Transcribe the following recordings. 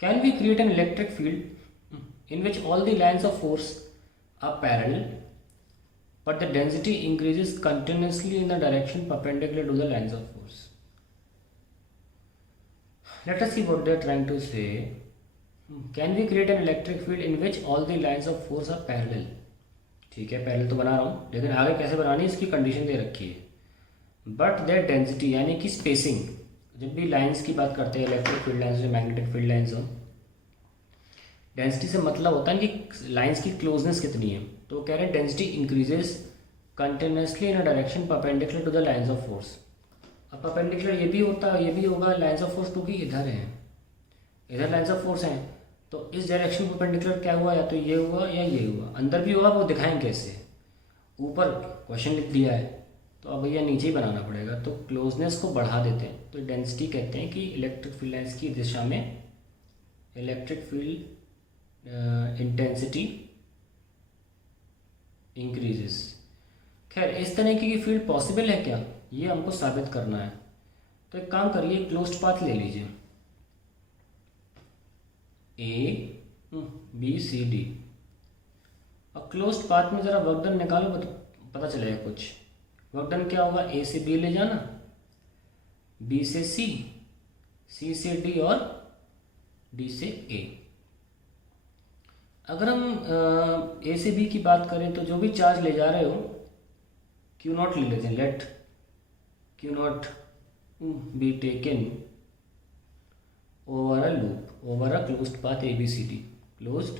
Can we create an electric field in which all the lines of force are parallel but the density increases continuously in the direction perpendicular to the lines of force. Let us see what they are trying to say. Can we create an electric field in which all the lines of force are parallel? ठीक है, parallel तो बना रहा हूँ, लेकिन आगे कैसे बनानी है इसकी कंडीशन दे रखी है. बट देयर डेंसिटी यानी कि स्पेसिंग, जब भी लाइंस की बात करते हैं, इलेक्ट्रिक फील्ड लाइंस जो मैग्नेटिक फील्ड लाइंस हो, डेंसिटी से मतलब होता है कि लाइंस की क्लोजनेस कितनी है. तो कह रहे हैं density increases continuously in a direction perpendicular to the lines of force. अब परपेंडिकुलर ये भी होता है, ये भी होगा लाइंस ऑफ फोर्स, क्योंकि इधर है, इधर लाइंस ऑफ फोर्स हैं, तो इस डायरेक्शन परपेंडिकुलर क्या हुआ, या तो ये हुआ या ये हुआ. अंदर भी होगा, वो दिखाएंगे कैसे. ऊपर क्वेश्चन लिख दिया है तो अब भैया नीचे ही बनाना पड़ेगा. तो क्लोजनेस को बढ़ा देते हैं, तो डेंसिटी कहते हैं कि इलेक्ट्रिक फील्ड लाइंस की दिशा में इलेक्ट्रिक फील्ड इंटेंसिटी इंक्रीजेस. खैर, इस तरह की फील्ड पॉसिबल है क्या, ये हमको साबित करना है. तो एक काम करिए, क्लोज्ड पाथ ले लीजिए, ए बी सी डी. अब क्लोज्ड पाथ में ज़रा वर्क डन निकालो, पता चलेगा कुछ. वर्क डन क्या होगा, ए से बी ले जाना, बी से सी, सी से डी और डी से ए. अगर हम ए से बी की बात करें तो जो भी चार्ज ले जा रहे हो, क्यू नॉट ले लेते हैं. Let q naught be taken over a loop, over a closed path A B C D, closed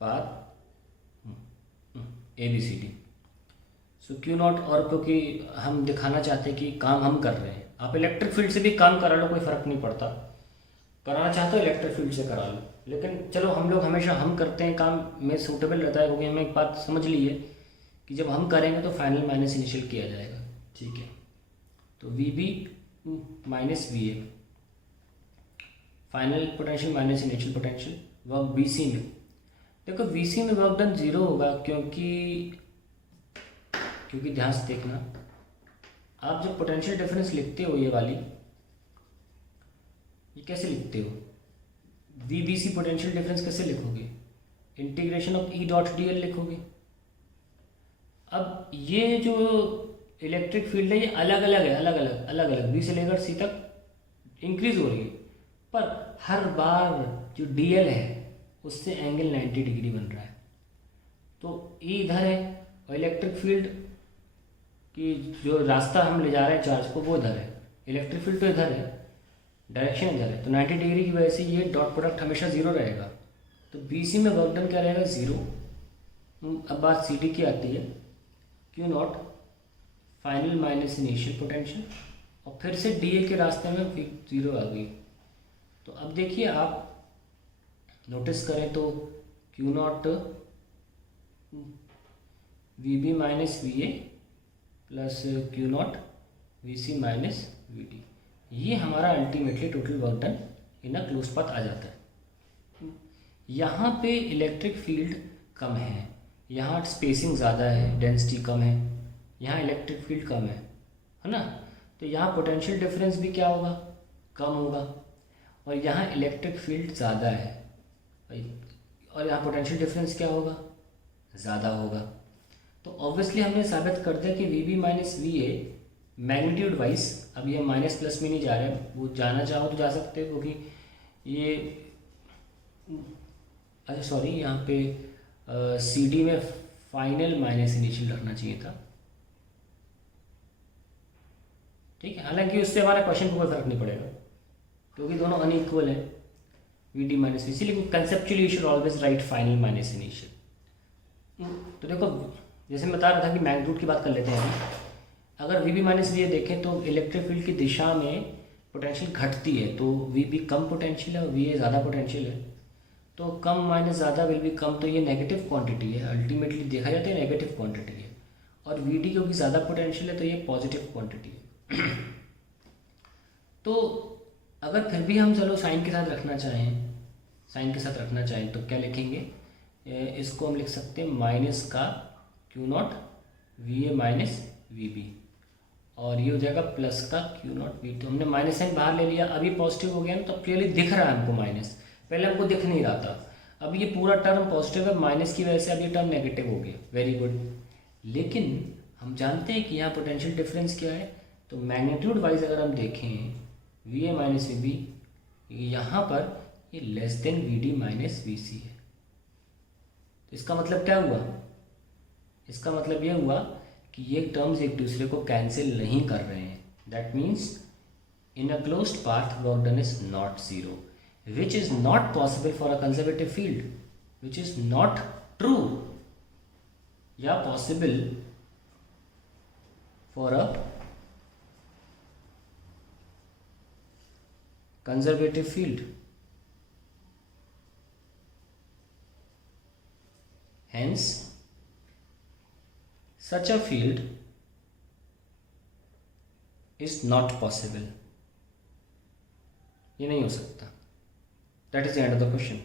path A B C D. So q naught, और क्योंकि हम दिखाना चाहते हैं कि काम हम कर रहे हैं. आप इलेक्ट्रिक फील्ड से भी काम करा लो, कोई फ़र्क नहीं पड़ता. कराना चाहते हो इलेक्ट्रिक फील्ड से करा लो, लेकिन चलो हम लोग हमेशा हम करते हैं काम में सूटेबल रहता है, क्योंकि हमें एक बात समझ ली है कि जब हम करेंगे तो फाइनल माइनस इनिशियल किया जाएगा. ठीक है, तो V B minus we A, final potential minus initial potential. Work B C में देखो, वी सी में वर्क डन जीरो होगा, क्योंकि ध्यान से देखना, आप जब पोटेंशियल डिफरेंस लिखते हो, ये वाली, ये कैसे लिखते हो, V B C potential difference कैसे लिखोगे, integration of E dot D L लिखोगे. अब ये जो इलेक्ट्रिक फील्ड है, ये अलग अलग है, अलग अलग बी से लेकर सी तक इंक्रीज हो रही है, पर हर बार जो डी एल है उससे एंगल 90 डिग्री बन रहा है. तो ई इधर है और इलेक्ट्रिक फील्ड की जो रास्ता हम ले जा रहे हैं चार्ज को, वो इधर है. इलेक्ट्रिक फील्ड तो इधर है, डायरेक्शन इधर है, तो 90 डिग्री की वजह से ये डॉट प्रोडक्ट हमेशा ज़ीरो रहेगा. तो बी सी में वर्क डन क्या रहेगा, ज़ीरो. अब बात सी डी की आती है, Q not final minus initial potential, और फिर से डी ए के रास्ते में ज़ीरो आ गई. तो अब देखिए, आप नोटिस करें तो q naught v B minus we a plus q naught v c minus v d, ये हमारा ultimately total work done in a close path आ जाता है. यहाँ पे इलेक्ट्रिक फील्ड कम है, यहाँ स्पेसिंग ज़्यादा है, डेंसिटी कम है, यहाँ इलेक्ट्रिक फील्ड कम है ना. तो यहाँ पोटेंशियल डिफरेंस भी क्या होगा, कम होगा, और यहाँ इलेक्ट्रिक फील्ड ज़्यादा है, और यहाँ पोटेंशियल डिफरेंस क्या होगा, ज़्यादा होगा. तो ऑब्वियसली हमने साबित कर दिया कि V B minus we A magnitude wise, अब ये माइनस प्लस में नहीं जा रहे हैं, वो जाना चाहो तो जा सकते हो, क्योंकि ये, अच्छा सॉरी, यहाँ पे सी डी में फाइनल माइनस इनिशियल रखना चाहिए था. ठीक है, हालांकि उससे हमारा क्वेश्चन को कोई फर्क नहीं पड़ेगा, क्योंकि दोनों अनइक्वल है, वी डी माइनस वी, इसीलिए conceptually you should always right final minus initial. तो देखो, जैसे मैं बता रहा था कि मैग्नीट्यूड की बात कर लेते हैं अभी. अगर वी बी माइनस वी देखें तो इलेक्ट्रिक फील्ड की दिशा में पोटेंशियल घटती है, तो वी बी कम पोटेंशियल है और वी ए ज़्यादा पोटेंशियल है. तो कम माइनस ज़्यादा विल बी कम, तो ये नेगेटिव क्वांटिटी है, अल्टीमेटली देखा जाता है नेगेटिव क्वांटिटी है. और वी डी क्योंकि ज़्यादा पोटेंशियल है तो ये पॉजिटिव क्वांटिटी है. तो अगर फिर भी हम चलो साइन के साथ रखना चाहें, तो क्या लिखेंगे, इसको हम लिख सकते हैं माइनस का q naught V A minus we B, और ये हो जाएगा प्लस का क्यू नॉट वी टू। हमने माइनस साइन बाहर ले लिया, अभी पॉजिटिव हो गया ना, तो क्लियरली दिख रहा है हमको माइनस, पहले हमको दिख नहीं रहा था। अब ये पूरा टर्म पॉजिटिव है, माइनस की वजह से अब ये टर्म नेगेटिव हो गया, वेरी गुड। लेकिन हम जानते हैं कि यहाँ पोटेंशियल डिफरेंस क्या है, तो मैग्नीट्यूड वाइज अगर हम देखें v A minus we b, यहाँ पर ये less than v d minus v c है। तो इसका मतलब क्या हुआ, इसका मतलब ये हुआ कि ये टर्म्स एक दूसरे को कैंसिल नहीं कर रहे हैं। That means in a closed path work done is not zero, which is not possible for a conservative field, which is not true या possible for a conservative field. Hence, such a field is not possible. ये नहीं हो सकता. That is the end of the question.